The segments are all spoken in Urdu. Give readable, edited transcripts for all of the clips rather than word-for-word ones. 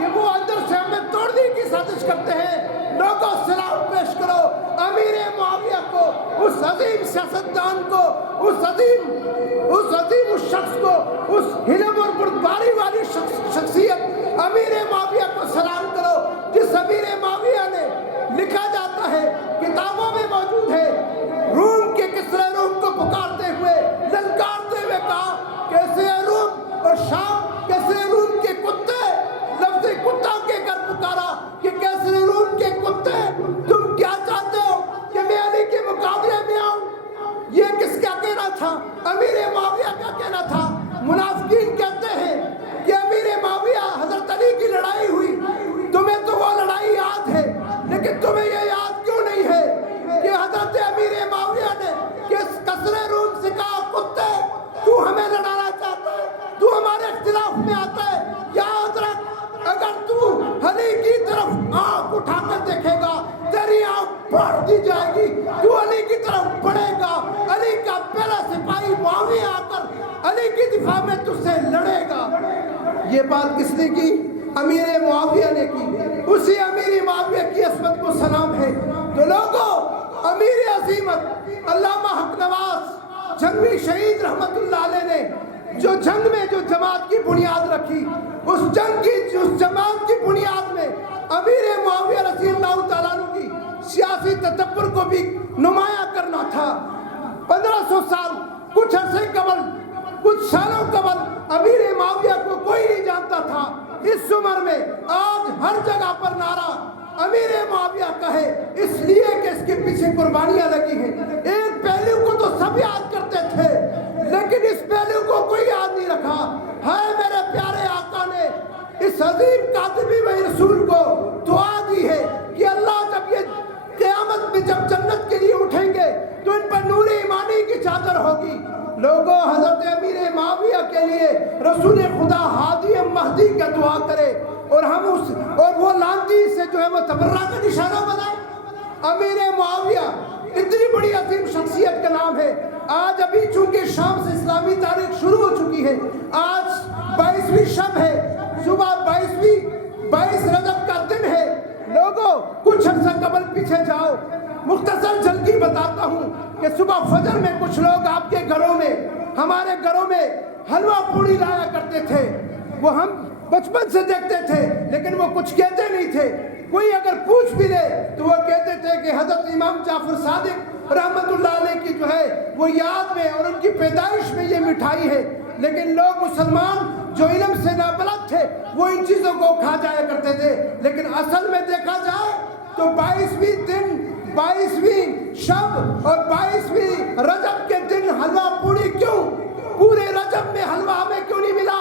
کہ وہ اندر سے ہمیں توڑنے کی سازش کرتے ہیں۔ لوگوں سلام پیش کرو امیر معاویہ کو، اس عظیم سیاستدان کو، اس عظیم شخص کو، اس حلم اور بردباری والی شخصیت امیر معاویہ کو سلام کرو، جس امیر معاویہ نے لکھا جاتا ہے، کتابوں میں موجود ہے، روم کے کسرا روم کو پکارتے ہوئے، للکارتے ہوئے کہا کیسے روم اور شام، کیسے روم کے کتے، لفظ کتا کے کر پکارا کہ کیسے روم کے کتے، تم کیا چاہتے ہو کہ میں علی کے مقابلے میں آؤں؟ یہ کس کا کہنا تھا؟ امیر معاویہ کا کہنا تھا۔ منافقین کہتے ہیں کہ امیر معاویہ حضرت علی کی لڑائی ہوئی، تمہیں تو وہ لڑائی یاد ہے، لیکن تمہیں یہ یاد کیوں نہیں ہے کہ حضرت امیر معاویہ نے کسرے روم سے کہا کتے تو ہمیں لڑانا چاہتا ہے، تو ہمارے اختلاف میں آتا ہے، یاد رکھ اگر تو علی کی طرف آنکھ اٹھا کر دیکھے گا تیری آنکھ پھاڑ دی جائے گی، تو علی کی طرف بڑھے گا، علی کا پہلا سپاہی معاویہ آ کر علی کی دفاع میں تجھ سے لڑے گا۔ یہ بات کس نے کی؟ امیر معاویہ نے کی۔ اسی امیر معاویہ کی عصمت کو سلام ہے۔ تو لوگوں، امیر عظیمت علامہ حق نواز جنگی شہید رحمت اللہ علیہ نے جو جنگ میں جو جماعت کی بنیاد رکھی، اس جماعت کی بنیاد میں امیر معاویہ رضی اللہ تعالیٰ عنہ کی سیاسی تدبر کو بھی نمایاں کرنا تھا۔ 1500 سال کچھ عرصے قبل، کچھ سالوں قبل امیر معاویہ کو کوئی نہیں جانتا تھا۔ اس عمر میں آج ہر جگہ پر نعرہ امیر معاویہ کا ہے، اس لیے کہ اس کے پیچھے قربانیاں لگی ہیں۔ ایک پہلو کو تو سب یاد کرتے تھے، لیکن اس پہلو کو کوئی یاد نہیں رکھا۔ ہے میرے پیارے آقا نے اس عظیم کاتبی و رسول کو دعا دی ہے کہ اللہ جب یہ قیامت میں جب جنت کے لیے اٹھیں گے تو ان پر نور ایمانی کی چادر ہوگی۔ لوگوں، حضرت امیر معاویہ کے لیے رسول خدا ہادی مہدی کا دعا کرے اور ہم اور وہ لانتی سے جو ہے وہ تبرہ کا نشانہ بنائے۔ امیر معاویہ اتنی بڑی عظیم شخصیت کا نام ہے۔ آج ابھی چونکہ شام سے اسلامی تاریخ شروع ہو چکی ہے، آج 22ویں شب ہے، صبح 22 رجب کا دن ہے۔ لوگوں، کچھ عرصہ قبل پیچھے جاؤ، مختصر جھلکی بتاتا ہوں کہ صبح فجر میں کچھ لوگ آپ کے گھروں میں، ہمارے گھروں میں حلوہ پوڑی لایا کرتے تھے۔ وہ ہم بچپن سے دیکھتے تھے، لیکن وہ کچھ کہتے نہیں تھے۔ کوئی اگر پوچھ بھی لے تو وہ کہتے تھے کہ حضرت امام جعفر صادق رحمت اللہ علیہ کی جو ہے وہ یاد میں اور ان کی پیدائش میں یہ مٹھائی ہے۔ لیکن لوگ مسلمان جو علم سے نابلد تھے وہ ان چیزوں کو کھا جایا کرتے تھے، لیکن اصل میں دیکھا جائے تو 22ویں دن، 22ویں شب اور 22ویں رجب کے دن حلوہ پوڑی کیوں؟ پورے رجب میں حلوہ ہمیں کیوں نہیں ملا؟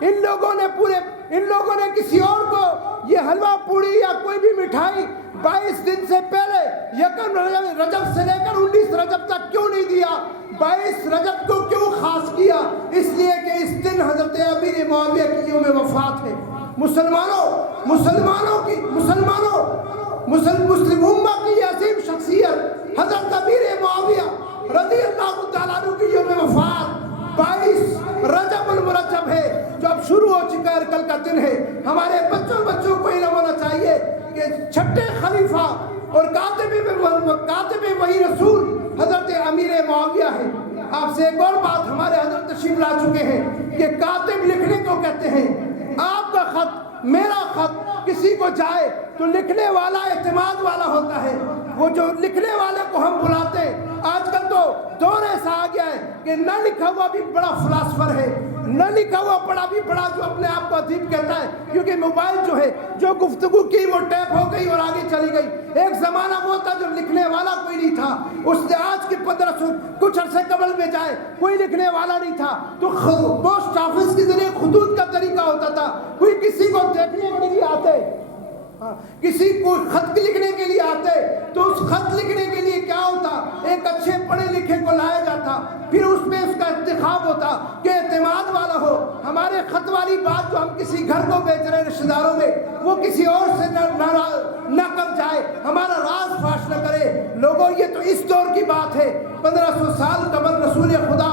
ان لوگوں نے کسی اور کو یہ حلوہ پوڑی یا کوئی بھی مٹھائی 22 دن سے پہلے یکم رجب سے لے کر 19 رجب تک کیوں نہیں دیا؟ 22 رجب کو کیوں خاص کیا؟ اس لیے کہ اس دن حضرت امیر معاویہ کی یوم وفات ہے۔ مسلم امہ کی عظیم شخصیت حضرت امیر معاویہ رضی اللہ تعالیٰ عنہ کی یوم وفات 22 رجب المرجب ہے، جو اب شروع ہو چکا ہے، کل کا دن ہے۔ ہمارے بچوں کو علم ہونا چاہیے کہ چھٹے خلیفہ اور کاتب وحی رسول حضرت امیر معاویہ ہے۔ آپ سے ایک اور بات، ہمارے حضرت تشریف لا چکے ہیں کہ کاتب لکھنے کو کہتے ہیں۔ آپ کا خط، میرا خط کسی کو جائے تو لکھنے والا اعتماد والا ہوتا ہے، وہ جو لکھنے والے کو ہم بلاتے ہیں۔ آج کل تو دور ایسا آ گیا ہے کہ نہ لکھا ہوا بھی بڑا فلاسفر ہے، نہ لکھا ہوا پڑھا بھی بڑا جو اپنے آپ کو ادیب کہتا ہے، کیونکہ موبائل جو ہے جو گفتگو کی وہ ٹیپ ہو گئی اور آگے چلی گئی۔ ایک زمانہ وہ تھا جو لکھنے والا کوئی نہیں تھا، اس نے آج کے 1500 کچھ عرصے قبل میں جائے کوئی لکھنے والا نہیں تھا، تو پوسٹ آفس کے ذریعے خطوط کا طریقہ ہوتا تھا۔ کوئی کسی کو دیکھنے کے لیے آتے، کسی کو خط لکھنے کے لیے آتے تو اس خط لکھنے کے لیے کیا ہوتا؟ ایک اچھے پڑھے لکھے کو لایا جاتا، پھر اس میں اس کا انتخاب ہوتا کہ اعتماد والا ہو۔ ہمارے خط والی بات جو ہم کسی گھر کو بیچ رہے رشتہ داروں میں، وہ کسی اور سے نہ کر جائے، ہمارا راز فاش نہ کرے۔ لوگوں، یہ تو اس دور کی بات ہے۔ 1500 سال قبل رسول خدا